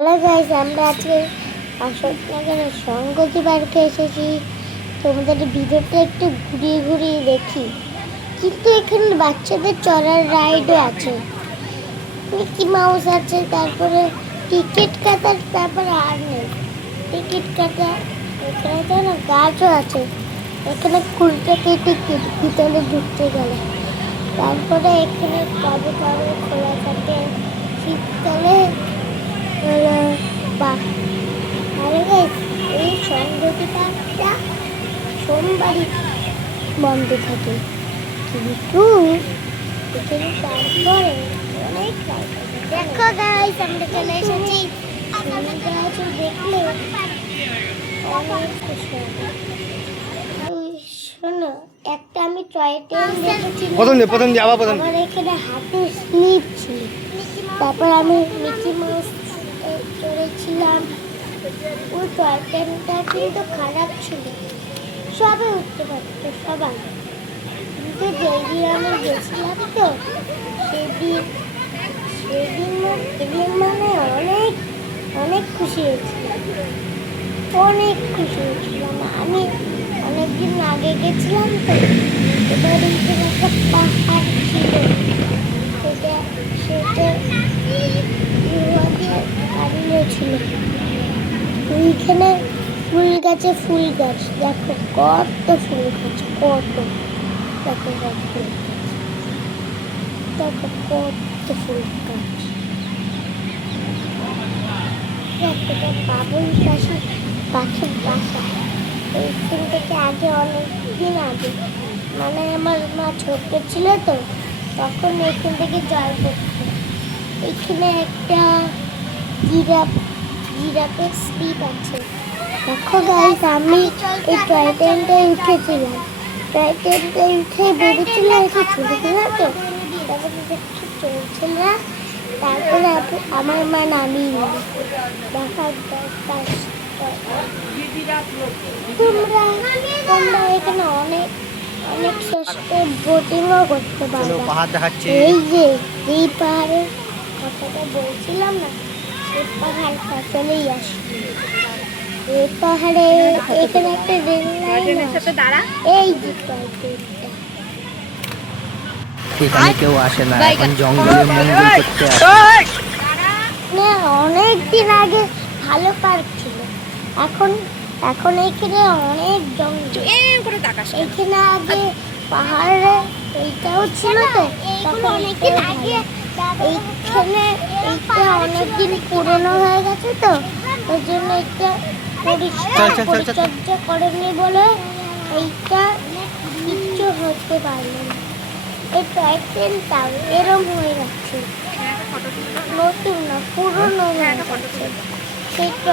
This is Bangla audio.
হ্যালো গাইস, আমরা আজকে অশোকনগরের সংগতি পার্কে এসেছি। তোমাদের ভিডিওটা একটু ঘুরিয়ে ঘুরিয়ে দেখি। কিন্তু এখানে বাচ্চাদের চড়ার রাইডও আছে, মিকি মাউস আছে, তারপরে টিকিট কাটার তারপরে আর নেই টিকিট কাটা। এখানে তো না গাছও আছে, এখানে খুলতে টিকিট ভিতরে ঢুকতে গেলে। তারপরে এখানে কবে কবে খোলা থাকে, শীতকালে আরে গাইস, এই সংগতি পার্কটা সোমবারই বন্ধ থাকে, কিন্তু এখানে তারপরে অনেক রাইড আছে। দেখো গাইস, আমরা চলে এসেছি। গাছ দেখলে অনেক খুশি হবে। শোনো, একটা আমি টয় ট্রেন দেখেছি। প্রথম দিয়ে আবার প্রথম। আমার এখানে হাতে স্লিপ ছিল, তারপর আমি মিকি মাউস চড়েছিলাম। ওই টয় ট্রেনটা কিন্তু খারাপ ছিল, সবাই উঠতে পারতো সবাই, কিন্তু যেদিন আমি গেছিলাম তো সেদিন সেদিন মানে অনেক অনেক খুশি হয়েছিলাম, অনেক খুশি হয়েছিলাম। আমি অনেকদিন আগে গেছিলাম তো, এবার এইখানে একটা পাহাড় ছিল, সেটা সেটা বাড়িও ছিল। ওইখানে ফুল গাছ, দেখো কত ফুল গাছ, কত দেখো সব ফুল গাছ, দেখো কত ফুল গাছ। একটা বাবুই পাখির বাসা। এইখান থেকে আগে অনেকদিন আগে, মানে আমার মা ছোট্ট ছিল তো, তখন এখান থেকে জল পড়তো। এখানে একটা জিরাফের স্লিপ আছে। দেখো গাইস, আমি এই টয় ট্রেনটায় উঠেছিলাম, টয় ট্রেনটায় উঠে বেরিয়েছিলাম, এটা ছোটছিল তো, তারপরে দেখছি চলছিল না, তারপরে আমার মা নামিয়ে নিল। দেখার দরকার, তোমরা তোমরা এখানে অনেক অনেক সস্তা বোটিংও করতে পারবে। পাহাড় দেখাচ্ছে। এই যে এই পাহাড়ের কথাটা বলছিলাম না, এই পাহাড়টা চলেই আসছে। এই পাহাড়ে এখানে একটা রেল লাইন আছে, এই যে টয়ট্রেনটা। এখানে কেউ আসে না, এখন জঙ্গলে মন্দির করতে আসে। না, অনেক দিন আগে ভালো পার্ক ছিল, এখন এখন এইখানে অনেক জঙ্গল। এইখানে আগে পাহাড়ে এইটাও ছিল তো, তখন অনেকদিন আগে এইখানে এইটা অনেকদিন পুরনো হয়ে গেছে তো, ওই জন্য এটা পরিচর্যা করেনি বলে এইটা কিচ্ছু হতে পারলো না। এই টয় ট্রেনটাও এরম হয়ে যাচ্ছে, নতুন না পুরনো হয়ে যাচ্ছে। সেই